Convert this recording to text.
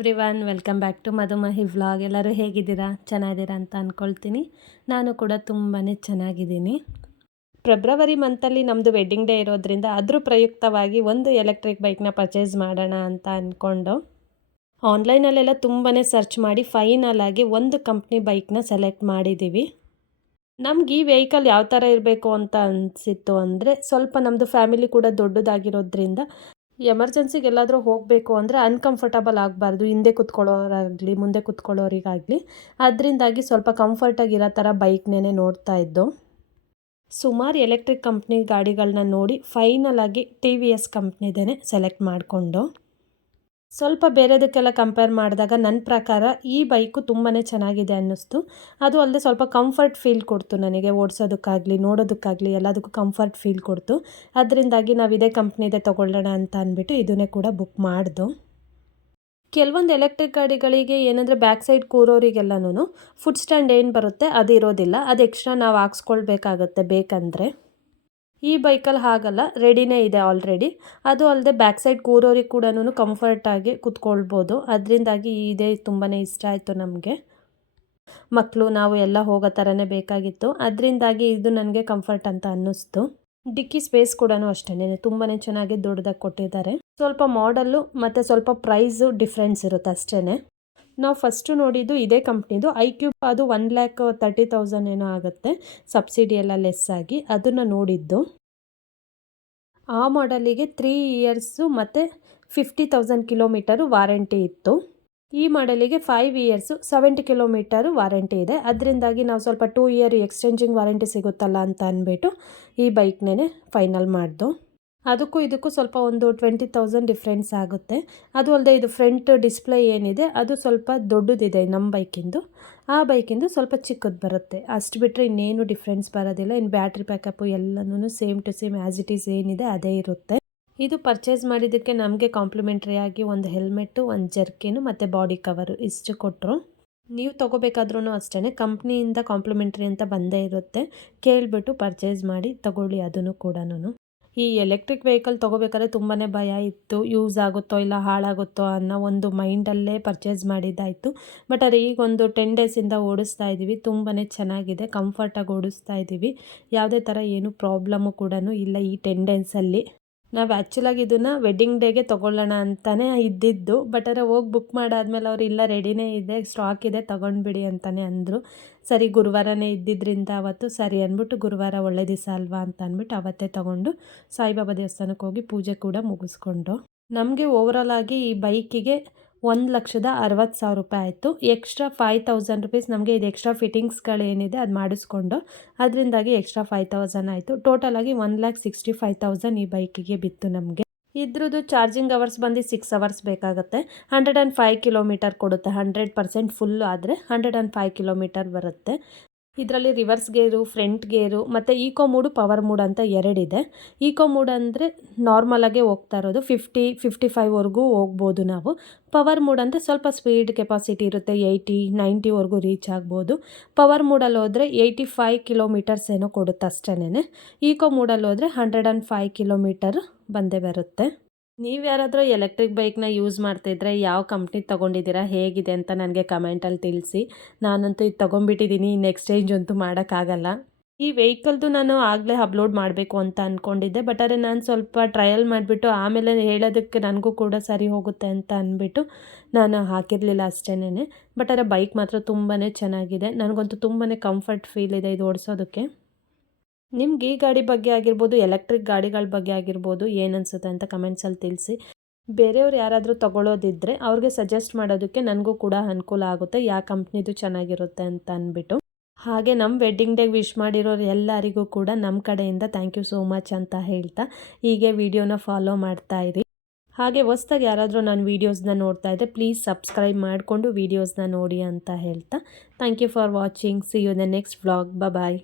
Everyone, welcome back to Madhumahi vlog. ಎಲ್ಲರೂ ಹೇಗಿದ್ದೀರಾ? ಚೆನ್ನಾಗಿದ್ದೀರಾ ಅಂತ ಅಂದ್ಕೊಳ್ತೀನಿ. ನಾನು ಕೂಡ ತುಂಬಾ ಚೆನ್ನಾಗಿದ್ದೀನಿ. ಫೆಬ್ರವರಿ ಮಂತಲ್ಲಿ ನಮ್ಮದು ವೆಡ್ಡಿಂಗ್ ಡೇ ಇರೋದ್ರಿಂದ ಅದ್ರ ಪ್ರಯುಕ್ತವಾಗಿ ಒಂದು ಎಲೆಕ್ಟ್ರಿಕ್ ಬೈಕ್ನ ಪರ್ಚೇಸ್ ಮಾಡೋಣ ಅಂತ ಅಂದ್ಕೊಂಡು ಆನ್ಲೈನಲ್ಲೆಲ್ಲ ತುಂಬಾ ಸರ್ಚ್ ಮಾಡಿ ಫೈನಲ್ ಆಗಿ ಒಂದು ಕಂಪ್ನಿ ಬೈಕ್ನ ಸೆಲೆಕ್ಟ್ ಮಾಡಿದ್ದೀವಿ. ನಮ್ಗೆ ಈ ವೆಹಿಕಲ್ ಯಾವ ಥರ ಇರಬೇಕು ಅಂತ ಅನಿಸಿತ್ತು ಅಂದರೆ, ಸ್ವಲ್ಪ ನಮ್ಮದು ಫ್ಯಾಮಿಲಿ ಕೂಡ ದೊಡ್ಡದಾಗಿರೋದ್ರಿಂದ ಎಮರ್ಜೆನ್ಸಿಗೆ ಎಲ್ಲಾದರೂ ಹೋಗಬೇಕು ಅಂದರೆ ಅನ್ಕಂಫರ್ಟಬಲ್ ಆಗಬಾರ್ದು, ಹಿಂದೆ ಕೂತ್ಕೊಳ್ಳೋರಾಗಲಿ ಮುಂದೆ ಕೂತ್ಕೊಳ್ಳೋರಿಗಾಗಲಿ. ಅದರಿಂದಾಗಿ ಸ್ವಲ್ಪ ಕಂಫರ್ಟಾಗಿರೋ ಥರ ಬೈಕ್ನೇ ನೋಡ್ತಾ ಇದ್ದು. ಸುಮಾರು ಎಲೆಕ್ಟ್ರಿಕ್ ಕಂಪ್ನಿ ಗಾಡಿಗಳನ್ನ ನೋಡಿ ಫೈನಲ್ ಆಗಿ ಟಿ ವಿ ಎಸ್ ಕಂಪ್ನಿದೇ ಸೆಲೆಕ್ಟ್ ಮಾಡಿಕೊಂಡು, ಸ್ವಲ್ಪ ಬೇರೆದಕ್ಕೆಲ್ಲ ಕಂಪೇರ್ ಮಾಡಿದಾಗ ನನ್ನ ಪ್ರಕಾರ ಈ ಬೈಕು ತುಂಬಾ ಚೆನ್ನಾಗಿದೆ ಅನ್ನಿಸ್ತು. ಅದು ಅಲ್ಲದೆ ಸ್ವಲ್ಪ ಕಂಫರ್ಟ್ ಫೀಲ್ ಕೊಡ್ತು ನನಗೆ, ಓಡಿಸೋದಕ್ಕಾಗಲಿ ನೋಡೋದಕ್ಕಾಗಲಿ ಎಲ್ಲದಕ್ಕೂ ಕಂಫರ್ಟ್ ಫೀಲ್ ಕೊಡ್ತು. ಅದರಿಂದಾಗಿ ನಾವು ಇದೇ ಕಂಪ್ನಿದೇ ತೊಗೊಳ್ಳೋಣ ಅಂತ ಅಂದ್ಬಿಟ್ಟು ಇದನ್ನೇ ಕೂಡ ಬುಕ್ ಮಾಡ್ದು. ಕೆಲವೊಂದು ಎಲೆಕ್ಟ್ರಿಕ್ ಗಾಡಿಗಳಿಗೆ ಏನಂದರೆ ಬ್ಯಾಕ್ ಸೈಡ್ ಕೂರೋರಿಗೆಲ್ಲನೂ ಫುಟ್ ಸ್ಟ್ಯಾಂಡ್ ಏನು ಬರುತ್ತೆ ಅದು ಇರೋದಿಲ್ಲ, ಅದು ಎಕ್ಸ್ಟ್ರಾ ನಾವು ಹಾಕ್ಸ್ಕೊಳ್ಬೇಕಾಗತ್ತೆ ಬೇಕಂದರೆ. ಈ ಬೈಕಲ್ಲಿ ಹಾಗಲ್ಲ, ರೆಡಿನೇ ಇದೆ ಆಲ್ರೆಡಿ. ಅದು ಅಲ್ಲದೆ ಬ್ಯಾಕ್ ಸೈಡ್ ಕೂರೋರಿಗೆ ಕೂಡ ಕಂಫರ್ಟಾಗಿ ಕೂತ್ಕೊಳ್ಬೋದು. ಅದರಿಂದಾಗಿ ಇದೇ ತುಂಬಾ ಇಷ್ಟ ಆಯಿತು ನಮಗೆ. ಮಕ್ಕಳು ನಾವು ಎಲ್ಲ ಹೋಗೋ ಥರನೇ ಬೇಕಾಗಿತ್ತು, ಅದರಿಂದಾಗಿ ಇದು ನನಗೆ ಕಂಫರ್ಟ್ ಅಂತ ಅನ್ನಿಸ್ತು. ಡಿಕ್ಕಿ ಸ್ಪೇಸ್ ಕೂಡ ಅಷ್ಟೇ ತುಂಬಾ ಚೆನ್ನಾಗಿ ದೊಡ್ಡದಾಗಿ ಕೊಟ್ಟಿದ್ದಾರೆ. ಸ್ವಲ್ಪ ಮಾಡಲ್ಲು ಮತ್ತು ಸ್ವಲ್ಪ ಪ್ರೈಸು ಡಿಫ್ರೆನ್ಸ್ ಇರುತ್ತೆ ಅಷ್ಟೇ. ನಾವು ಫಸ್ಟು ನೋಡಿದ್ದು ಇದೇ ಕಂಪ್ನಿದು iQube, ಅದು 1,30,000 ಏನೋ ಆಗುತ್ತೆ ಸಬ್ಸಿಡಿ ಎಲ್ಲ ಲೆಸ್ ಆಗಿ. ಅದನ್ನು ನೋಡಿದ್ದು ಆ ಮಾಡಲಿಗೆ 3 ಇಯರ್ಸು ಮತ್ತು 50,000 ಕಿಲೋಮೀಟರು ವಾರಂಟಿ ಇತ್ತು. ಈ ಮಾಡಲಿಗೆ 5 ಇಯರ್ಸು 70 ಕಿಲೋಮೀಟರು ವಾರಂಟಿ ಇದೆ. ಅದರಿಂದಾಗಿ ನಾವು ಸ್ವಲ್ಪ 2 ಇಯರ್ ಎಕ್ಸ್ಚೇಂಜಿಂಗ್ ವಾರಂಟಿ ಸಿಗುತ್ತಲ್ಲ ಅಂತ ಅಂದ್ಬಿಟ್ಟು ಈ ಬೈಕ್ನೇ ಫೈನಲ್ ಮಾಡ್ದು. ಅದಕ್ಕೂ ಇದಕ್ಕೂ ಸ್ವಲ್ಪ ಒಂದು 20,000 ಡಿಫ್ರೆನ್ಸ್ ಆಗುತ್ತೆ. ಅದು ಅಲ್ಲದೆ ಇದು ಫ್ರಂಟ್ ಡಿಸ್ಪ್ಲೇ ಏನಿದೆ ಅದು ಸ್ವಲ್ಪ ದೊಡ್ಡದಿದೆ ನಮ್ಮ ಬೈಕಿಂದು, ಆ ಬೈಕಿಂದು ಸ್ವಲ್ಪ ಚಿಕ್ಕದು ಬರುತ್ತೆ. ಅಷ್ಟು ಬಿಟ್ಟರೆ ಇನ್ನೇನು ಡಿಫ್ರೆನ್ಸ್ ಬರೋದಿಲ್ಲ. ಇನ್ನು ಬ್ಯಾಟ್ರಿ ಬ್ಯಾಕಪ್ಪು ಎಲ್ಲನೂ same to same as it is ಏನಿದೆ ಅದೇ ಇರುತ್ತೆ. ಇದು ಪರ್ಚೇಸ್ ಮಾಡಿದ್ದಕ್ಕೆ ನಮಗೆ ಕಾಂಪ್ಲಿಮೆಂಟ್ರಿಯಾಗಿ ಒಂದು ಹೆಲ್ಮೆಟ್ಟು, ಒಂದು ಜರ್ಕಿನು ಮತ್ತು ಬಾಡಿ ಕವರು ಇಷ್ಟು ಕೊಟ್ಟರು. ನೀವು ತೊಗೋಬೇಕಾದ್ರೂ ಅಷ್ಟೇ ಕಂಪ್ನಿಯಿಂದ ಕಾಂಪ್ಲಿಮೆಂಟ್ರಿ ಅಂತ ಬಂದೇ ಇರುತ್ತೆ. ಕೇಳಿಬಿಟ್ಟು ಪರ್ಚೇಸ್ ಮಾಡಿ ತಗೊಳ್ಳಿ. ಅದನ್ನು ಕೂಡ ಈ ಎಲೆಕ್ಟ್ರಿಕ್ ವೆಹಿಕಲ್ ತೊಗೋಬೇಕಾದ್ರೆ ತುಂಬಾ ಭಯ ಇತ್ತು, ಯೂಸ್ ಆಗುತ್ತೋ ಇಲ್ಲ ಹಾಳಾಗುತ್ತೋ ಅನ್ನೋ ಒಂದು ಮೈಂಡಲ್ಲೇ ಪರ್ಚೇಸ್ ಮಾಡಿದ್ದಾಯಿತು. ಬಟ್ ಅದು ಈಗ ಒಂದು 10 ಡೇಸಿಂದ ಓಡಿಸ್ತಾ ಇದ್ದೀವಿ. ತುಂಬಾ ಚೆನ್ನಾಗಿದೆ, ಕಂಫರ್ಟಾಗಿ ಓಡಿಸ್ತಾ ಇದ್ದೀವಿ. ಯಾವುದೇ ಥರ ಏನು ಪ್ರಾಬ್ಲಮ್ಮು ಕೂಡ ಇಲ್ಲ ಈ 10 ಡೇಸಲ್ಲಿ. ನಾವು ಆ್ಯಕ್ಚುಲಾಗಿ ಇದನ್ನು ವೆಡ್ಡಿಂಗ್ ಡೇಗೆ ತೊಗೊಳ್ಳೋಣ ಅಂತಲೇ ಇದ್ದಿದ್ದು. ಬಟ್ ಆದರೆ ಹೋಗಿ ಬುಕ್ ಮಾಡಾದ್ಮೇಲೆ ಅವ್ರು ಇಲ್ಲ ರೆಡಿನೇ ಇದೆ, ಸ್ಟಾಕ್ ಇದೆ, ತೊಗೊಂಡ್ಬಿಡಿ ಅಂತಲೇ ಅಂದರು. ಸರಿ ಗುರುವಾರನೇ ಇದ್ದಿದ್ದರಿಂದ ಅವತ್ತು ಸರಿ ಅಂದ್ಬಿಟ್ಟು ಗುರುವಾರ ಒಳ್ಳೆ ದಿವಸ ಅಲ್ವಾ ಅಂತ ಅಂದ್ಬಿಟ್ಟು ಅವತ್ತೇ ತೊಗೊಂಡು ಸಾಯಿಬಾಬಾ ದೇವಸ್ಥಾನಕ್ಕೆ ಹೋಗಿ ಪೂಜೆ ಕೂಡ ಮುಗಿಸ್ಕೊಂಡು, ನಮಗೆ ಓವರಾಲ್ ಆಗಿ ಈ ಬೈಕಿಗೆ 1,60,000 ರೂಪಾಯಿ ಆಯಿತು. ಎಕ್ಸ್ಟ್ರಾ 5,000 ರುಪೀಸ್ ನಮಗೆ ಇದು ಎಕ್ಸ್ಟ್ರಾ ಫಿಟ್ಟಿಂಗ್ಸ್ಗಳೇನಿದೆ ಅದು ಮಾಡಿಸ್ಕೊಂಡು, ಅದರಿಂದಾಗಿ ಎಕ್ಸ್ಟ್ರಾ 5,000 ಆಯಿತು. ಟೋಟಲಾಗಿ 1,65,000 ಈ ಬೈಕಿಗೆ ಬಿತ್ತು ನಮಗೆ. ಇದ್ರದ್ದು ಚಾರ್ಜಿಂಗ್ ಅವರ್ಸ್ ಬಂದು 6 ಅವರ್ಸ್ ಬೇಕಾಗುತ್ತೆ. 105 ಕಿಲೋಮೀಟರ್ ಕೊಡುತ್ತೆ. 100% ಫುಲ್ಲು ಆದರೆ 105 ಕಿಲೋಮೀಟರ್ ಬರುತ್ತೆ. ಇದರಲ್ಲಿ ರಿವರ್ಸ್ ಗೇರು, ಫ್ರಂಟ್ ಗೇರು ಮತ್ತು ಈಕೋ ಮೂಡು, ಪವರ್ ಮೂಡ್ ಅಂತ ಎರಡಿದೆ. ಈಕೋ ಮೂಡ್ ಅಂದರೆ ನಾರ್ಮಲಾಗೆ ಹೋಗ್ತಾ ಇರೋದು 50-55ವರೆಗೂ ಹೋಗ್ಬೋದು ನಾವು. ಪವರ್ ಮೂಡ್ ಅಂದರೆ ಸ್ವಲ್ಪ ಸ್ಪೀಡ್ ಕೆಪಾಸಿಟಿ ಇರುತ್ತೆ, 80-90ವರೆಗೂ ರೀಚ್ ಆಗ್ಬೋದು. ಪವರ್ ಮೂಡಲ್ಲಿ ಹೋದರೆ 85 ಕಿಲೋಮೀಟರ್ಸ್ ಏನೋ ಕೊಡುತ್ತೆ ಅಷ್ಟೇ. ಈಕೋ ಮೂಡಲ್ಲಿ ಹೋದರೆ 105 ಕಿಲೋಮೀಟರ್ ಬಂದೇ ಬರುತ್ತೆ. ನೀವು ಯಾರಾದರೂ ಎಲೆಕ್ಟ್ರಿಕ್ ಬೈಕ್ನ ಯೂಸ್ ಮಾಡ್ತಿದ್ರೆ ಯಾವ ಕಂಪ್ನಿ ತೊಗೊಂಡಿದ್ದೀರಾ, ಹೇಗಿದೆ ಅಂತ ನನಗೆ ಕಮೆಂಟಲ್ಲಿ ತಿಳಿಸಿ. ನಾನಂತೂ ಇದು ತೊಗೊಂಡ್ಬಿಟ್ಟಿದ್ದೀನಿ, ಇನ್ನು ಎಕ್ಸ್ಚೇಂಜ್ ಅಂತೂ ಮಾಡೋಕ್ಕಾಗಲ್ಲ. ಈ ವೆಹಿಕಲ್ದು ನಾನು ಆಗಲೇ ಅಪ್ಲೋಡ್ ಮಾಡಬೇಕು ಅಂತ ಅಂದ್ಕೊಂಡಿದ್ದೆ. ಬಟ್ ಆದರೆ ನಾನು ಸ್ವಲ್ಪ ಟ್ರಯಲ್ ಮಾಡಿಬಿಟ್ಟು ಆಮೇಲೆ ಹೇಳೋದಕ್ಕೆ ನನಗೂ ಕೂಡ ಸರಿ ಹೋಗುತ್ತೆ ಅಂತ ಅಂದ್ಬಿಟ್ಟು ನಾನು ಹಾಕಿರಲಿಲ್ಲ ಅಷ್ಟೇನೆ. ಬಟ್ ಆದರೆ ಬೈಕ್ ಮಾತ್ರ ತುಂಬಾ ಚೆನ್ನಾಗಿದೆ. ನನಗಂತೂ ತುಂಬಾ ಕಂಫರ್ಟ್ ಫೀಲ್ ಇದೆ ಇದು ಓಡಿಸೋದಕ್ಕೆ. ನಿಮ್ಗೆ ಈ ಗಾಡಿ ಬಗ್ಗೆ ಆಗಿರ್ಬೋದು, ಎಲೆಕ್ಟ್ರಿಕ್ ಗಾಡಿಗಳ ಬಗ್ಗೆ ಆಗಿರ್ಬೋದು ಏನು ಅನಿಸುತ್ತೆ ಅಂತ ಕಮೆಂಟ್ಸಲ್ಲಿ ತಿಳಿಸಿ. ಬೇರೆಯವ್ರು ಯಾರಾದರೂ ತೊಗೊಳ್ಳೋದಿದ್ದರೆ ಅವ್ರಿಗೆ ಸಜೆಸ್ಟ್ ಮಾಡೋದಕ್ಕೆ ನನಗೂ ಕೂಡ ಅನುಕೂಲ ಆಗುತ್ತೆ, ಯಾವ ಕಂಪ್ನಿದು ಚೆನ್ನಾಗಿರುತ್ತೆ ಅಂತ ಅಂದ್ಬಿಟ್ಟು. ಹಾಗೆ ನಮ್ಮ ವೆಡ್ಡಿಂಗ್ ಡೇಗೆ ವಿಶ್ ಮಾಡಿರೋರು ಎಲ್ಲರಿಗೂ ಕೂಡ ನಮ್ಮ ಕಡೆಯಿಂದ ಥ್ಯಾಂಕ್ ಯು ಸೋ ಮಚ್ ಅಂತ ಹೇಳ್ತಾ ಹೀಗೆ ವಿಡಿಯೋನ ಫಾಲೋ ಮಾಡ್ತಾಯಿರಿ. ಹಾಗೆ ಹೊಸ್ದಾಗಿ ಯಾರಾದರೂ ನಾನು ವೀಡಿಯೋಸ್ನ ನೋಡ್ತಾ ಇದ್ದರೆ ಪ್ಲೀಸ್ ಸಬ್ಸ್ಕ್ರೈಬ್ ಮಾಡಿಕೊಂಡು ವೀಡಿಯೋಸ್ನ ನೋಡಿ ಅಂತ ಹೇಳ್ತಾ thank you for watching. See you the next vlog. Bye.